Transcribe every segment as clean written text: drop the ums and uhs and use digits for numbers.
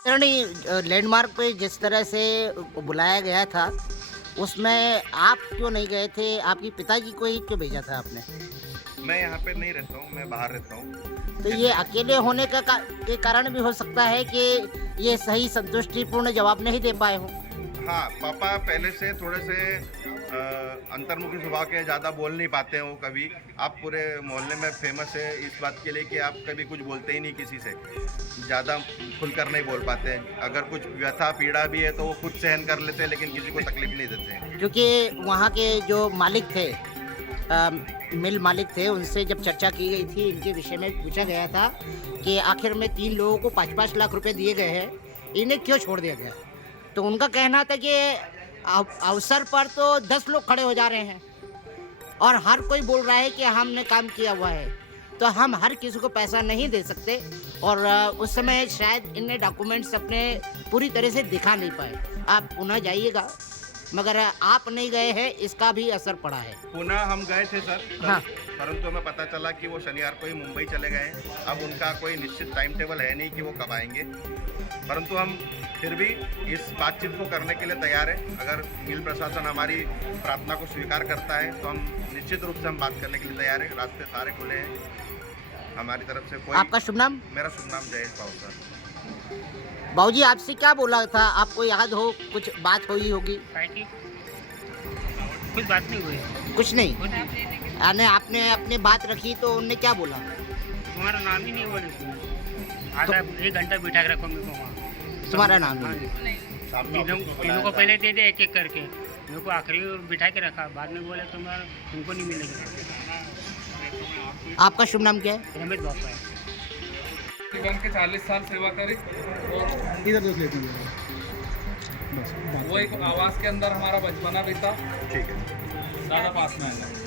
नहीं, लैंडमार्क पे जिस तरह से बुलाया गया था, उसमें आप क्यों नहीं गए थे? आपके पिताजी को ही क्यों भेजा था आपने? मैं यहाँ पे नहीं रहता हूँ, मैं बाहर रहता हूँ। तो ये अकेले होने के कारण भी हो सकता है कि ये सही संतुष्टिपूर्ण जवाब नहीं दे पाए हों। हाँ, पापा पहले से थोड़े से अंतर्मुखी स्वभाव के, ज़्यादा बोल नहीं पाते हैं वो कभी। आप पूरे मोहल्ले में फेमस है इस बात के लिए कि आप कभी कुछ बोलते ही नहीं किसी से, ज़्यादा खुलकर नहीं बोल पाते हैं। अगर कुछ व्यथा पीड़ा भी है तो वो खुद सहन कर लेते हैं, लेकिन किसी को तकलीफ नहीं देते हैं। क्योंकि वहाँ के जो मालिक थे, मिल मालिक थे, उनसे जब चर्चा की गई थी, इनके विषय में पूछा गया था कि आखिर में 3 लोगों को 5-5 लाख रुपए दिए गए हैं, इन्हें क्यों छोड़ दिया गया? तो उनका कहना था कि अवसर पर तो 10 लोग खड़े हो जा रहे हैं और हर कोई बोल रहा है कि हमने काम किया हुआ है, तो हम हर किसी को पैसा नहीं दे सकते। और उस समय शायद इनने डॉक्यूमेंट्स अपने पूरी तरह से दिखा नहीं पाए। आप पुनः जाइएगा, मगर आप नहीं गए हैं, इसका भी असर पड़ा है। पुनः हम गए थे सर, हाँ। परंतु हमें पता चला कि वो शनिवार को ही मुंबई चले गए हैं। अब उनका कोई निश्चित टाइम टेबल है नहीं कि वो कब आएंगे, परंतु हम फिर भी इस बातचीत को करने के लिए तैयार हैं। अगर मिल प्रशासन हमारी प्रार्थना को स्वीकार करता है तो हम निश्चित रूप से हम बात करने के लिए तैयार हैं। रास्ते सारे खुले हैं हमारी तरफ से। कोई आपका शुभ नाम? मेरा शुभ नाम जयेश भाव सर। बाबूजी आपसे क्या बोला था? आपको याद हो, कुछ बात हुई होगी? कुछ बात नहीं हुई। कुछ नहीं? कुछ नहीं। यानी आपने अपनी बात रखी तो उनने क्या बोला? तुम्हारा नाम ही नहीं बोले। आधा 1 घंटा बिठा के रखो मेरे को वहाँ। तुम्हारा नाम हाँ नहीं? जी। तीनों को पहले दे दे एक एक करके, मेरे को आखिरी में बिठा के रखा। बाद में बोले तुम्हारा तुमको नहीं मिलेगा। आपका शुभ नाम क्या है? रमेश बापा है। बन के 40 साल सेवा करी और इधर देख लेती है बस बात। वो एक आवास के अंदर हमारा बचपना बीता। ठीक है। दादा पास में है।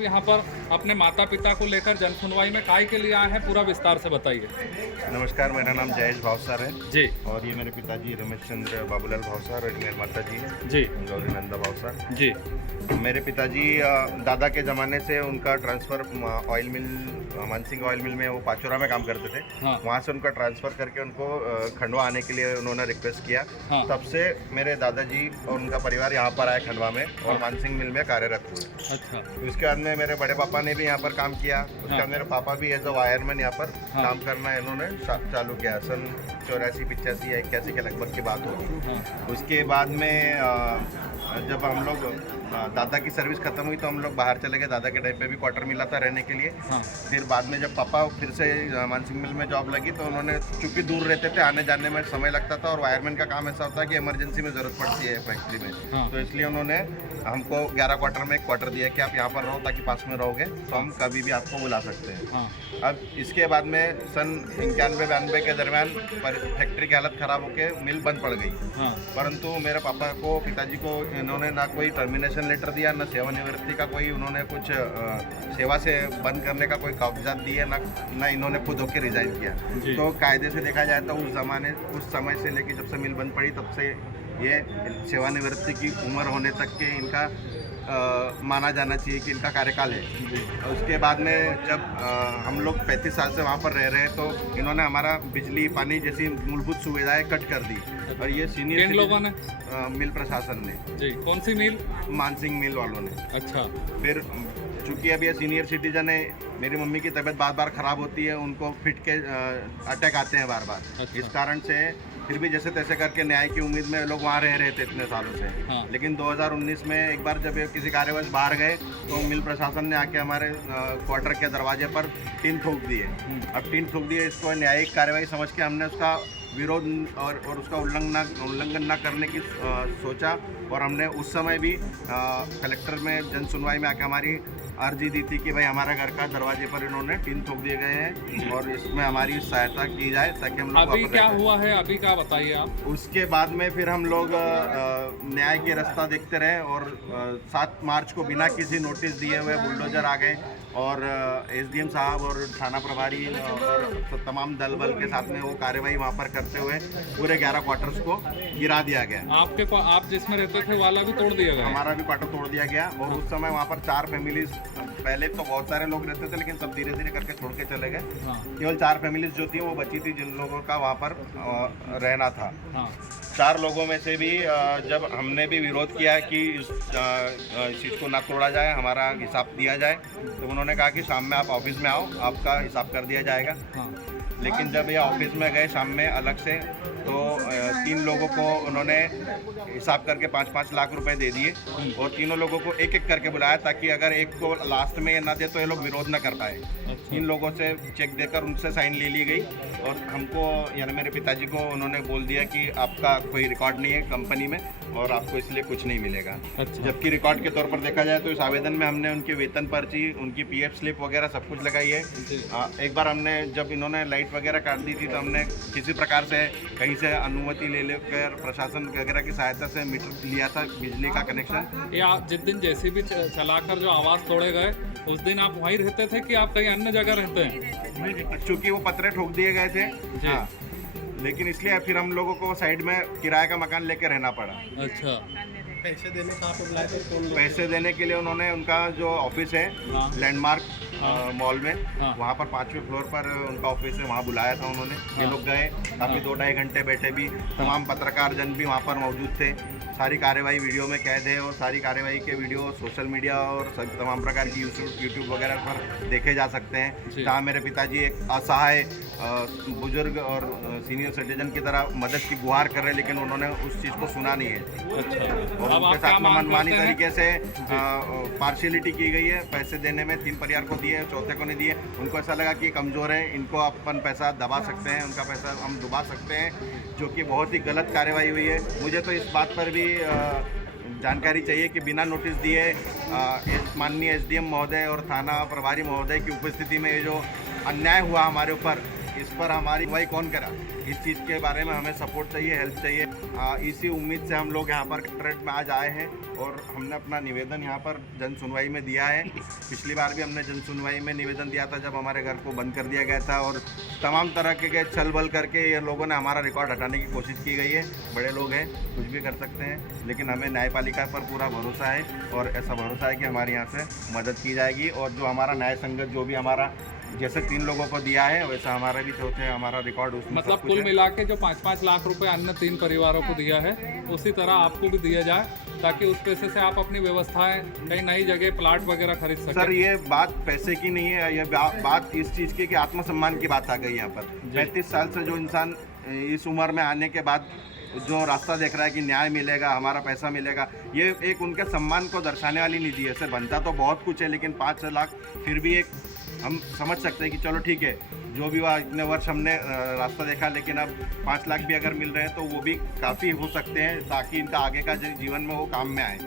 यहाँ पर अपने माता पिता को लेकर जन सुनवाई में काय के लिए आए हैं, पूरा विस्तार से बताइए। नमस्कार, मेरा नाम जयेश भावसार है जी और ये मेरे पिताजी रमेश चंद्र बाबूलाल भावसार और मेरी माता जी हैं जी गौरी नंदा भावसार। जी। मेरे पिताजी दादा के ज़माने से उनका ट्रांसफ़र ऑयल मिल, मानसिंह ऑयल मिल में वो पाचोरा में काम करते थे। हाँ। वहाँ से उनका ट्रांसफ़र करके उनको खंडवा आने के लिए उन्होंने रिक्वेस्ट किया। हाँ। तब से मेरे दादाजी और उनका परिवार यहाँ पर आए खंडवा में और मानसिंह मिल में कार्यरत हुए। अच्छा। उसके बाद में मेरे बड़े पापा ने भी यहाँ पर काम किया। उसके बाद मेरे पापा भी एज अ वायरमैन यहाँ पर काम करना इन्होंने चालू किया। सन 84, 85 या 81 के लगभग की बात होगी। हाँ। उसके बाद में जब हम लोग दादा की सर्विस खत्म हुई तो हम लोग बाहर चले गए। दादा के टाइम पे भी क्वार्टर मिला था रहने के लिए। हाँ। फिर बाद में जब पापा फिर से मानसिंह मिल में जॉब लगी तो उन्होंने, चूँकि दूर रहते थे, आने जाने में समय लगता था और वायरमैन का काम ऐसा होता है कि इमरजेंसी में ज़रूरत पड़ती है फैक्ट्री में। हाँ। तो इसलिए उन्होंने हमको 11 क्वार्टर में एक क्वार्टर दिया कि आप यहाँ पर रहो, ताकि पास में रहोगे तो हम कभी भी आपको बुला सकते हैं। हाँ। अब इसके बाद में सन 91-92 के दरमियान फैक्ट्री की हालत ख़राब होकर मिल बंद पड़ गई। हाँ। परंतु मेरे पापा को, पिताजी को इन्होंने ना कोई टर्मिनेशन लेटर दिया, ना सेवानिवृत्ति का कोई उन्होंने कुछ सेवा से बंद करने का कोई कागजात दिए, ना इन्होंने खुद होकर रिजाइन किया। तो कायदे से देखा जाए तो उस समय से लेकर जब से मिल बंद पड़ी तब से ये सेवानिवृत्ति की उम्र होने तक के इनका माना जाना चाहिए कि इनका कार्यकाल है। उसके बाद में जब हम लोग 35 साल से वहाँ पर रह रहे हैं तो इन्होंने हमारा बिजली पानी जैसी मूलभूत सुविधाएं कट कर दी। और ये सीनियर किन लोगों ने? मिल प्रशासन ने। जी। कौन सी मिल? मानसिंह मिल वालों ने। अच्छा। फिर चूँकि अब ये सीनियर सिटीजन है, मेरी मम्मी की तबीयत बार बार ख़राब होती है, उनको फिट के अटैक आते हैं बार बार। अच्छा। इस कारण से फिर भी जैसे तैसे करके न्याय की उम्मीद में लोग वहाँ रह रहे थे इतने सालों से। हाँ। लेकिन 2019 में एक बार जब ये किसी कार्यवश बाहर गए तो मिल प्रशासन ने आके हमारे क्वार्टर के दरवाजे पर टीन ठोक दिए। अब टीन ठोक दिए, इसको न्यायिक कार्रवाई समझ के हमने उसका विरोध और उसका उल्लंघन न करने की सोचा और हमने उस समय भी कलेक्टर में जन सुनवाई में आके हमारी अर्जी दी थी कि भाई हमारे घर का दरवाजे पर इन्होंने टीन ठोक दिए गए हैं और इसमें हमारी सहायता की जाए ताकि हम लोग अभी क्या हुआ है, अभी क्या बताइए आप। उसके बाद में फिर हम लोग न्याय के रास्ता देखते रहे और 7 मार्च को बिना किसी नोटिस दिए हुए बुलडोजर आ गए और एसडीएम साहब और थाना प्रभारी और तमाम दल बल के साथ में वो कार्रवाई वहाँ पर करते हुए पूरे 11 क्वार्टर्स को गिरा दिया गया। आप जिसमें रहते थे वाला भी तोड़ दिया गया? हमारा भी क्वार्टर तोड़ दिया गया और उस समय वहाँ पर 4 फैमिलीज पहले तो बहुत सारे लोग रहते थे, लेकिन सब धीरे धीरे करके छोड़ के चले गए। हाँ केवल 4 फैमिलीज जो थी वो बची थी, जिन लोगों का वहाँ पर रहना था। हाँ 4 लोगों में से भी जब हमने भी विरोध किया कि इस चीज़ को ना तोड़ा जाए, हमारा हिसाब दिया जाए, तो उन्होंने कहा कि शाम में आप ऑफिस में आओ, आपका हिसाब कर दिया जाएगा। हाँ लेकिन जब ये ऑफिस में गए शाम में अलग से, तो 3 लोगों को उन्होंने हिसाब करके 5-5 लाख रुपए दे दिए और तीनों लोगों को एक एक करके बुलाया, ताकि अगर एक को लास्ट में ना दे तो ये लोग विरोध ना कर पाए। 3 लोगों से चेक देकर उनसे साइन ले ली गई और हमको यानी मेरे पिताजी को उन्होंने बोल दिया कि आपका कोई रिकॉर्ड नहीं है कंपनी में और आपको इसलिए कुछ नहीं मिलेगा। अच्छा जबकि रिकॉर्ड के तौर पर देखा जाए तो इस आवेदन में हमने उनकी वेतन पर्ची, उनकी पीएफ स्लिप वगैरह सब कुछ लगाई है। एक बार हमने जब इन्होंने लाइट वगैरह काट दी थी तो हमने किसी प्रकार से कहीं से अनुमति ले लेकर प्रशासन वगैरह की सहायता से मीटर लिया था, बिजली का कनेक्शन। ये आप जिस दिन जेसीबी चलाकर जो आवास तोड़े गए उस दिन आप वहीं रहते थे कि आप कहीं अन्य जगह रहते हैं? चूँकि वो पत्रे ठोक दिए गए थे, हाँ, लेकिन इसलिए फिर हम लोगों को साइड में किराए का मकान लेके रहना पड़ा। अच्छा पैसे देने कहाँ पर बुलाए थे, कौन लोग? पैसे देने के लिए उन्होंने उनका जो ऑफिस है हाँ। लैंडमार्क हाँ। मॉल में, हाँ। वहाँ पर 5वें फ्लोर पर उनका ऑफिस है, वहाँ बुलाया था उन्होंने। ये लोग गए, काफ़ी 2-2.5 घंटे बैठे भी, तमाम पत्रकार जन भी वहाँ पर मौजूद थे। सारी कार्यवाही वीडियो में कैद है और सारी कार्यवाही के वीडियो सोशल मीडिया और सब तमाम प्रकार की यूट्यूब वगैरह पर देखे जा सकते हैं, जहाँ मेरे पिताजी एक असहाय बुजुर्ग और सीनियर सिटीजन की तरह मदद की गुहार कर रहे हैं, लेकिन उन्होंने उस चीज़ को सुना नहीं है। अच्छा और अब उनके आप क्या साथ में मांग मनमानी करते हैं? तरीके से पार्शियलिटी की गई है पैसे देने में। 3 परिवार को दिए, चौथे को नहीं दिए। उनको ऐसा लगा कि कमज़ोर है, इनको अपन पैसा दबा सकते हैं, उनका पैसा हम डुबा सकते हैं, जो कि बहुत ही गलत कार्रवाई हुई है। मुझे तो इस बात पर भी जानकारी चाहिए कि बिना नोटिस दिए माननीय एसडीएम महोदय और थाना प्रभारी महोदय की उपस्थिति में ये जो अन्याय हुआ हमारे ऊपर, इस पर हमारी सुनवाई कौन करा? इस चीज़ के बारे में हमें सपोर्ट चाहिए, हेल्प चाहिए। इसी उम्मीद से हम लोग यहाँ पर कलेक्ट्रेट में आज आए हैं और हमने अपना निवेदन यहाँ पर जन सुनवाई में दिया है। पिछली बार भी हमने जन सुनवाई में निवेदन दिया था जब हमारे घर को बंद कर दिया गया था और तमाम तरह के छल बल करके ये लोगों ने हमारा रिकॉर्ड हटाने की कोशिश की गई है। बड़े लोग हैं, कुछ भी कर सकते हैं, लेकिन हमें न्यायपालिका पर पूरा भरोसा है और ऐसा भरोसा है कि हमारे यहाँ से मदद की जाएगी और जो हमारा न्याय संगत जो भी हमारा जैसे 3 लोगों को दिया है वैसा हमारा भी चौथे हमारा रिकॉर्ड उसमें मतलब सब कुछ कुल है। मिला के जो 5-5 लाख रुपए अन्य 3 परिवारों को दिया है उसी तरह आपको भी दिया जाए, ताकि उस पैसे से आप अपनी व्यवस्थाएं कहीं नई जगह प्लाट वगैरह खरीद सकें। सर ये बात पैसे की नहीं है, ये बात इस चीज़ की कि आत्मसम्मान की बात आ गई यहाँ पर। 35 साल से जो इंसान इस उम्र में आने के बाद जो रास्ता देख रहा है कि न्याय मिलेगा, हमारा पैसा मिलेगा, ये एक उनके सम्मान को दर्शाने वाली निधि है। सर बनता तो बहुत कुछ है, लेकिन 5 लाख फिर भी एक हम समझ सकते हैं कि चलो ठीक है, जो भी हुआ इतने वर्ष हमने रास्ता देखा, लेकिन अब 5 लाख भी अगर मिल रहे हैं तो वो भी काफ़ी हो सकते हैं, ताकि इनका आगे का जीवन में वो काम में आए।